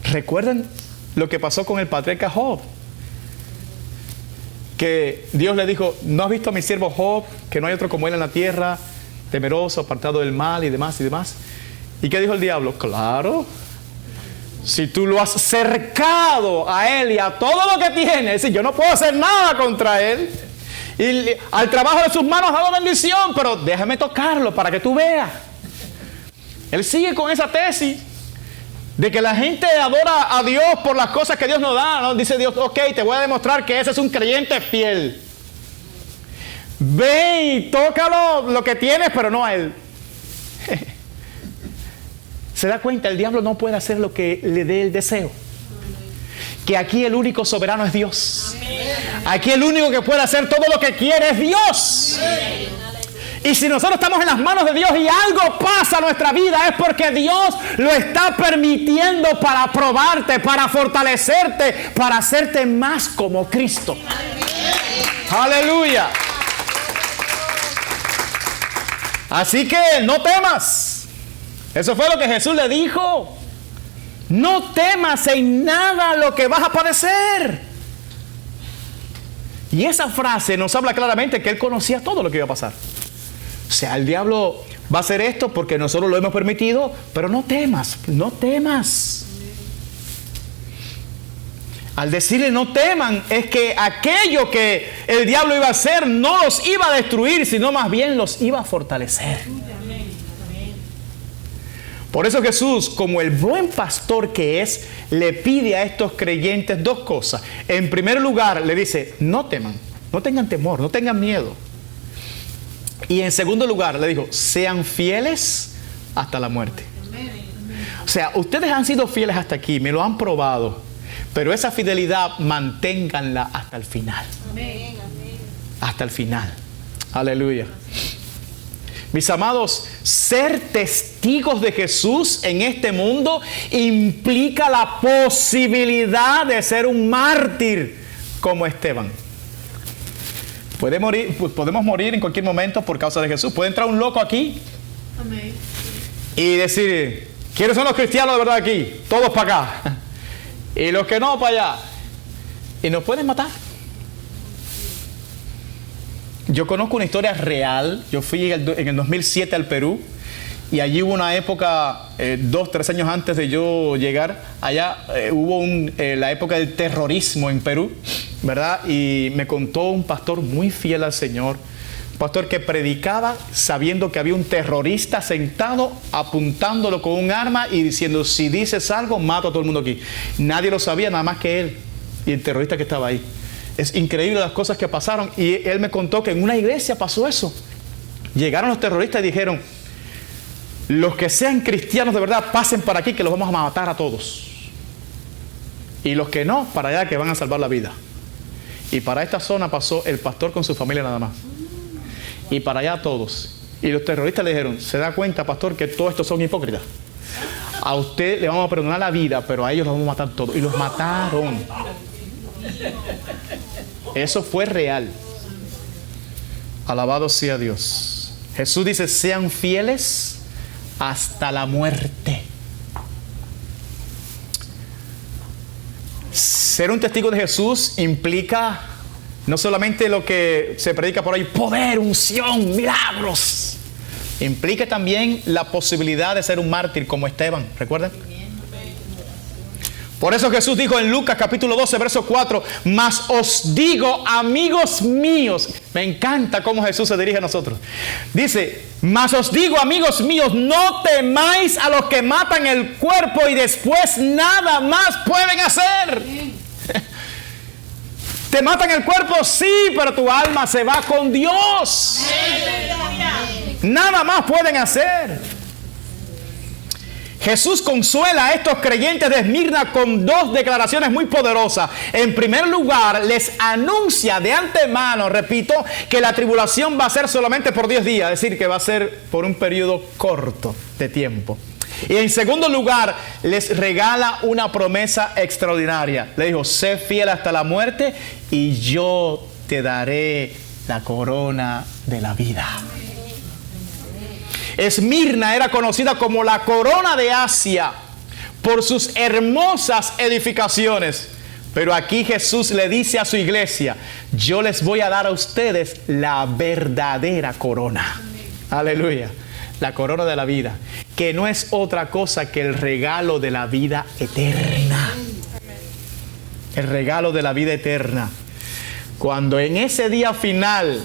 ¿Recuerdan lo que pasó con el patriarca Job? Que Dios le dijo, ¿no has visto a mi siervo Job, que no hay otro como él en la tierra, temeroso, apartado del mal y demás y demás? ¿Y qué dijo el diablo? Claro, si tú lo has cercado a él y a todo lo que tiene, es decir, yo no puedo hacer nada contra él, y al trabajo de sus manos ha dado bendición, pero déjame tocarlo para que tú veas. Él sigue con esa tesis de que la gente adora a Dios por las cosas que Dios nos da, ¿no? Dice Dios, ok, te voy a demostrar que ese es un creyente fiel. Ve y tócalo lo que tienes, pero no a él. Se da cuenta, el diablo no puede hacer lo que le dé el deseo. Que aquí el único soberano es Dios. Aquí el único que puede hacer todo lo que quiere es Dios. Y si nosotros estamos en las manos de Dios y algo pasa en nuestra vida, es porque Dios lo está permitiendo para probarte, para fortalecerte, para hacerte más como Cristo. Aleluya. Así que no temas. Eso fue lo que Jesús le dijo. No temas en nada lo que vas a padecer. Y esa frase nos habla claramente que él conocía todo lo que iba a pasar. O sea, el diablo va a hacer esto porque nosotros lo hemos permitido, pero no temas, no temas. Al decirle no teman, es que aquello que el diablo iba a hacer no los iba a destruir, sino más bien los iba a fortalecer. Por eso Jesús, como el buen pastor que es, le pide a estos creyentes dos cosas. En primer lugar, le dice, no teman, no tengan temor, no tengan miedo. Y en segundo lugar, le dijo, sean fieles hasta la muerte. O sea, ustedes han sido fieles hasta aquí, me lo han probado, pero esa fidelidad manténganla hasta el final. Hasta el final. Aleluya. Mis amados, ser testigos de Jesús en este mundo implica la posibilidad de ser un mártir como Esteban. Podemos morir en cualquier momento por causa de Jesús. Puede entrar un loco aquí y decir, ¿quiénes son los cristianos de verdad aquí? Todos para acá. Y los que no, para allá. Y nos pueden matar. Yo conozco una historia real. Yo fui en el 2007 al Perú. Y allí hubo una época, 2-3 años antes de yo llegar allá, hubo la época del terrorismo en Perú, ¿verdad? Y me contó un pastor muy fiel al Señor, un pastor que predicaba sabiendo que había un terrorista sentado, apuntándolo con un arma y diciendo, si dices algo, mato a todo el mundo aquí. Nadie lo sabía, nada más que él y el terrorista que estaba ahí. Es increíble las cosas que pasaron. Y él me contó que en una iglesia pasó eso. Llegaron los terroristas y dijeron, los que sean cristianos de verdad, pasen para aquí que los vamos a matar a todos. Y los que no, para allá que van a salvar la vida. Y para esta zona pasó el pastor con su familia nada más. Y para allá todos. Y los terroristas le dijeron, ¿se da cuenta, pastor, que todos estos son hipócritas? A usted le vamos a perdonar la vida, pero a ellos los vamos a matar todos. Y los mataron. Eso fue real. Alabado sea Dios. Jesús dice, sean fieles hasta la muerte. Ser un testigo de Jesús implica no solamente lo que se predica por ahí, poder, unción, milagros. Implica también la posibilidad de ser un mártir como Esteban, ¿recuerdan? Por eso Jesús dijo en Lucas capítulo 12, verso 4, mas os digo, amigos míos, me encanta cómo Jesús se dirige a nosotros. Dice, mas os digo, amigos míos, no temáis a los que matan el cuerpo y después nada más pueden hacer. Te matan el cuerpo, sí, pero tu alma se va con Dios. Nada más pueden hacer. Jesús consuela a estos creyentes de Esmirna con dos declaraciones muy poderosas. En primer lugar, les anuncia de antemano, repito, que la tribulación va a ser solamente por 10 días, es decir, que va a ser por un periodo corto de tiempo. Y en segundo lugar, les regala una promesa extraordinaria. Le dijo, sé fiel hasta la muerte y yo te daré la corona de la vida. Esmirna era conocida como la corona de Asia por sus hermosas edificaciones. Pero aquí Jesús le dice a su iglesia, yo les voy a dar a ustedes la verdadera corona. Aleluya. La corona de la vida, que no es otra cosa que el regalo de la vida eterna. El regalo de la vida eterna. Cuando en ese día final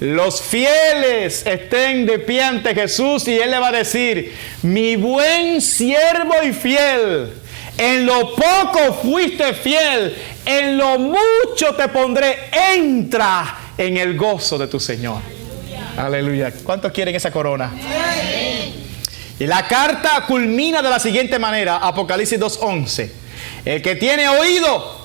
los fieles estén de pie ante Jesús y Él le va a decir, mi buen siervo y fiel, en lo poco fuiste fiel, en lo mucho te pondré, entra en el gozo de tu Señor. Aleluya. ¿Cuántos quieren esa corona? Y la carta culmina de la siguiente manera, Apocalipsis 2:11. El que tiene oído,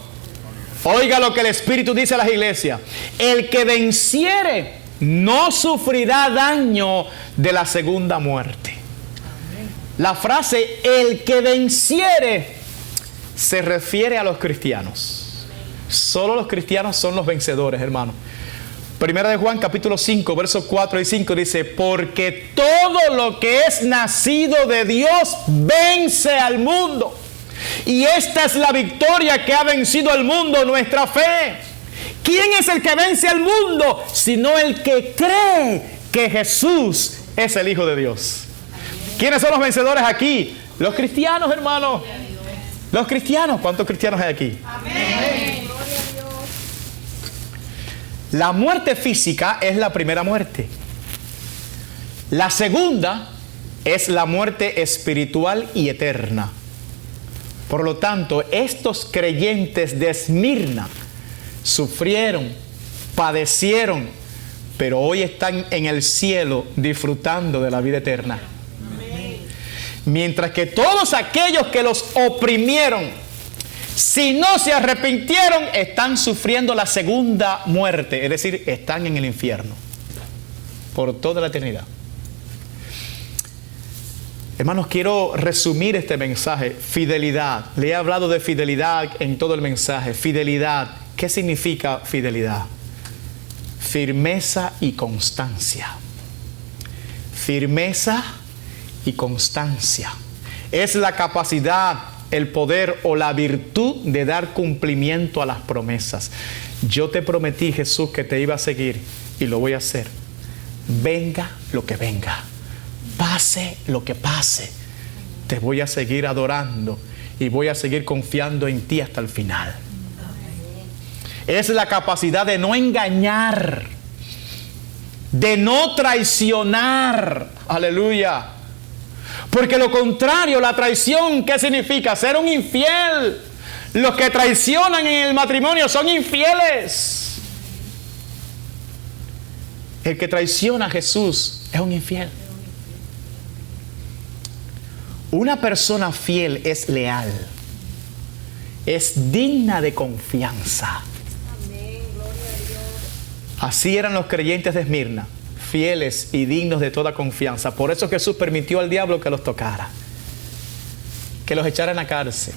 oiga lo que el Espíritu dice a las iglesias. El que venciere no sufrirá daño de la segunda muerte. La frase el que venciere se refiere a los cristianos. Solo los cristianos son los vencedores, hermano. Primera de Juan capítulo 5 versos 4 y 5 dice, porque todo lo que es nacido de Dios vence al mundo. Y esta es la victoria que ha vencido al mundo, nuestra fe. ¿Quién es el que vence al mundo? Sino el que cree que Jesús es el Hijo de Dios. ¿Quiénes son los vencedores aquí? Los cristianos, hermano. Los cristianos. ¿Cuántos cristianos hay aquí? Amén. La muerte física es la primera muerte. La segunda es la muerte espiritual y eterna. Por lo tanto, estos creyentes de Esmirna sufrieron, padecieron, pero hoy están en el cielo disfrutando de la vida eterna. Mientras que todos aquellos que los oprimieron, si no se arrepintieron, están sufriendo la segunda muerte, es decir, están en el infierno por toda la eternidad. Hermanos, quiero resumir este mensaje. Fidelidad. Le he hablado de fidelidad en todo el mensaje. Fidelidad. ¿Qué significa fidelidad? Firmeza y constancia. Firmeza y constancia. Es la capacidad, el poder o la virtud de dar cumplimiento a las promesas. Yo te prometí, Jesús, que te iba a seguir y lo voy a hacer. Venga lo que venga, pase lo que pase, te voy a seguir adorando y voy a seguir confiando en ti hasta el final. Es la capacidad de no engañar, de no traicionar. Aleluya. Porque lo contrario, la traición, ¿qué significa? Ser un infiel. Los que traicionan en el matrimonio son infieles. El que traiciona a Jesús es un infiel. Una persona fiel es leal, es digna de confianza. Amén. Gloria a Dios. Así eran los creyentes de Esmirna, fieles y dignos de toda confianza. Por eso Jesús permitió al diablo que los tocara, que los echara en la cárcel.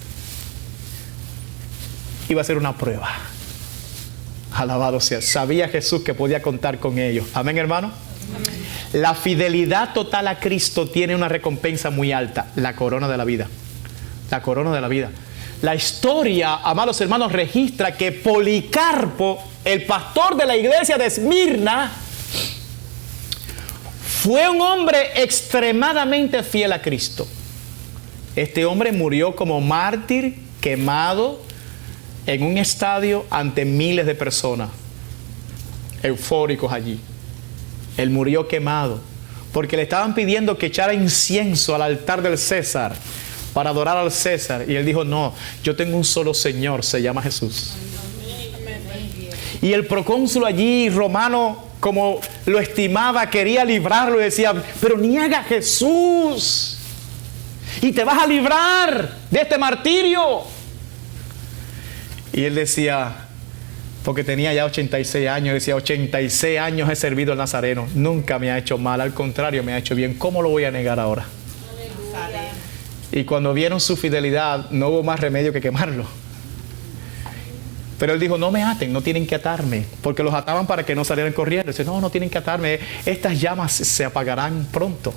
Iba a ser una prueba. Alabado sea. Sabía Jesús que podía contar con ellos. Amén, hermano. Amén. La fidelidad total a Cristo tiene una recompensa muy alta, la corona de la vida. La corona de la vida. La historia, amados hermanos, registra que Policarpo, el pastor de la iglesia de Esmirna, fue un hombre extremadamente fiel a Cristo. Este hombre murió como mártir, quemado en un estadio ante miles de personas, eufóricos allí. Él murió quemado porque le estaban pidiendo que echara incienso al altar del César para adorar al César. Y él dijo, no, yo tengo un solo Señor, se llama Jesús. Y el procónsul allí, romano, como lo estimaba, quería librarlo y decía, pero niega a Jesús y te vas a librar de este martirio. Y él decía, porque tenía ya 86 años, decía, 86 años he servido al Nazareno, nunca me ha hecho mal, al contrario, me ha hecho bien. ¿Cómo lo voy a negar ahora? Aleluya. Y cuando vieron su fidelidad, no hubo más remedio que quemarlo. Pero él dijo, no me aten, no tienen que atarme, porque los ataban para que no salieran corriendo. Dice, no tienen que atarme, estas llamas se apagarán pronto.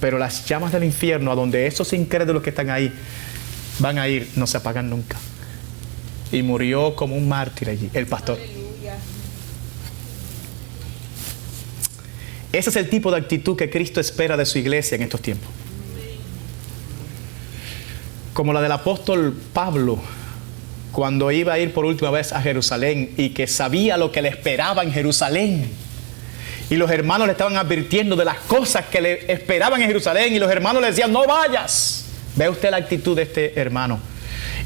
Pero las llamas del infierno, a donde esos incrédulos que están ahí van a ir, no se apagan nunca. Y murió como un mártir allí, el pastor. Aleluya. Ese es el tipo de actitud que Cristo espera de su iglesia en estos tiempos. Como la del apóstol Pablo, cuando iba a ir por última vez a Jerusalén y que sabía lo que le esperaba en Jerusalén. Y los hermanos le estaban advirtiendo de las cosas que le esperaban en Jerusalén y los hermanos le decían, no vayas. Ve usted la actitud de este hermano.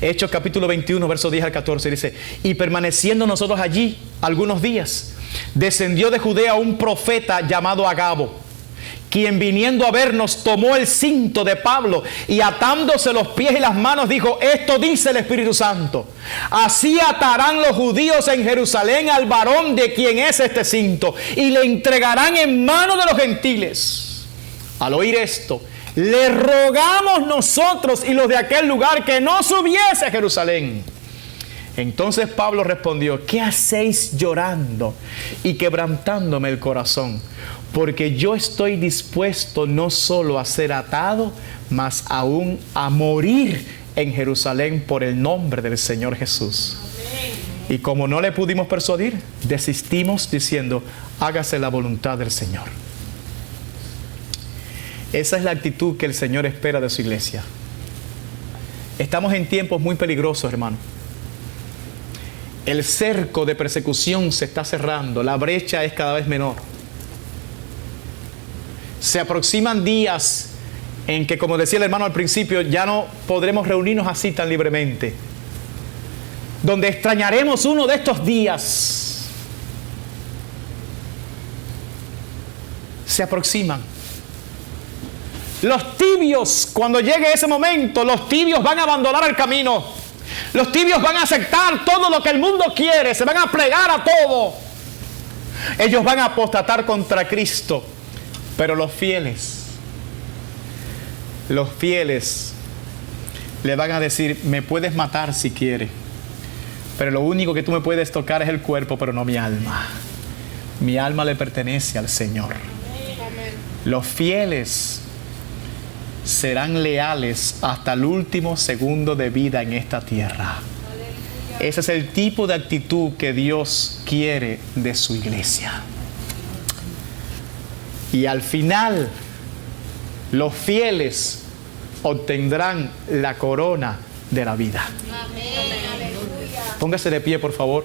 Hechos capítulo 21, versos 10 al 14 dice, y permaneciendo nosotros allí algunos días, descendió de Judea un profeta llamado Agabo, quien viniendo a vernos tomó el cinto de Pablo y atándose los pies y las manos dijo, esto dice el Espíritu Santo, así atarán los judíos en Jerusalén al varón de quien es este cinto y le entregarán en manos de los gentiles. Al oír esto, le rogamos nosotros y los de aquel lugar que no subiese a Jerusalén. Entonces Pablo respondió, ¿qué hacéis llorando y quebrantándome el corazón? Porque yo estoy dispuesto no solo a ser atado, mas aún a morir en Jerusalén por el nombre del Señor Jesús. Amén. Y como no le pudimos persuadir, desistimos diciendo, hágase la voluntad del Señor. Esa es la actitud que el Señor espera de su iglesia. Estamos en tiempos muy peligrosos, hermano. El cerco de persecución se está cerrando, la brecha es cada vez menor. Se aproximan días en que, como decía el hermano al principio, ya no podremos reunirnos así tan libremente. Donde extrañaremos uno de estos días. Se aproximan. Los tibios, cuando llegue ese momento, los tibios van a abandonar el camino. Los tibios van a aceptar todo lo que el mundo quiere, se van a plegar a todo. Ellos van a apostatar contra Cristo. Pero los fieles le van a decir, me puedes matar si quieres, pero lo único que tú me puedes tocar es el cuerpo, pero no mi alma. Mi alma le pertenece al Señor. Amén. Los fieles serán leales hasta el último segundo de vida en esta tierra. Aleluya. Ese es el tipo de actitud que Dios quiere de su iglesia. Y al final, los fieles obtendrán la corona de la vida. Amén. Póngase de pie, por favor.